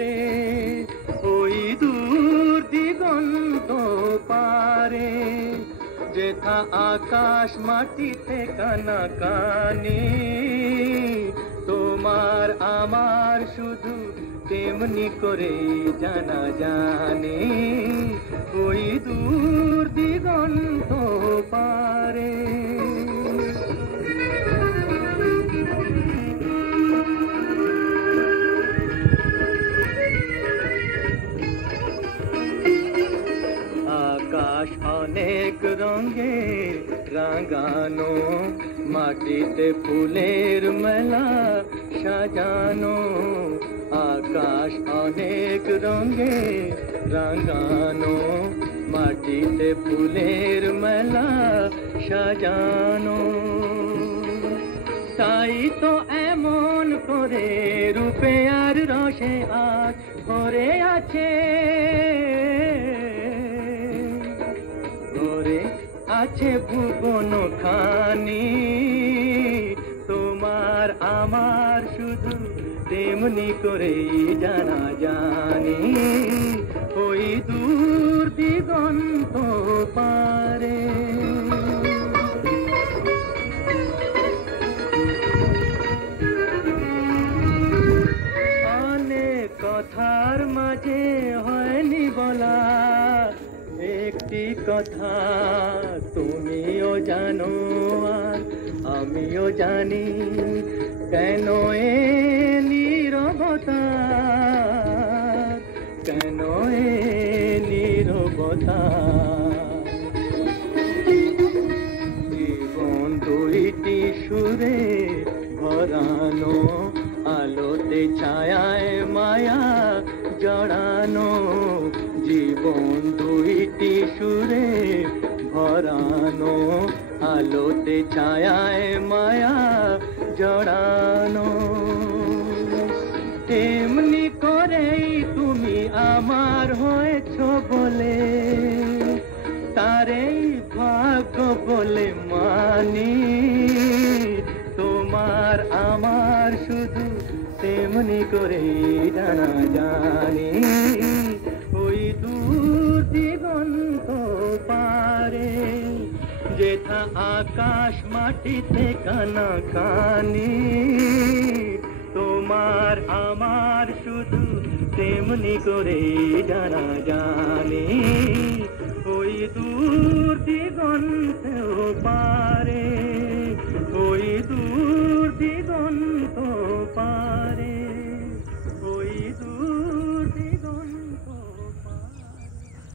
পারে, ওই দূর দিগন্ত পারে, যেথা আকাশ মাটিতে কানাকানি। তোমার আমার শুধু তেমনি করে জানা জানে, ওই দূর দিগন্ত পারে। আকাশ অনেক রঙে রাঙানো, মাটিতে ফুলের মেলা সাজানো। আকাশ অনেক রঙে রাঙানো, মাটিতে ফুলের মেলা সাজানো। তাই তো এমন করে রূপে আর রসে আজ ভরে আছে, ভরে আছে ভুবন খানি। তোমার আমার শুধু তেমনি করেই জানা জানি, ওই দূর দিগন্ত পারে। অনেক কথার মাঝে হয়নি বলা একটি কথা, তুমিও জানো আর আমিও জানি, কেন এ নীরবতা, কেন এ নীরবতা। জীবন দুইটি সুরে ভরানো, আলোতে ছায়ায় মায়া জড়ানো। জীবন দুইটি সুরে ভরানো, আলোতে ছায়ায় মায়া জড়ানো। তেমনি করেই তুমি আমার হয়েছ বলে, তারেই ভাগ্য বলে মানি। তোমার আমার শুধু তেমনি করেই জানা জানি, ওই দূর দিগন্ত পারে, যেথা আকাশ মাটিতে কানাকানি। তোমার আমার শুধু তেমনি করেই জানা জানি।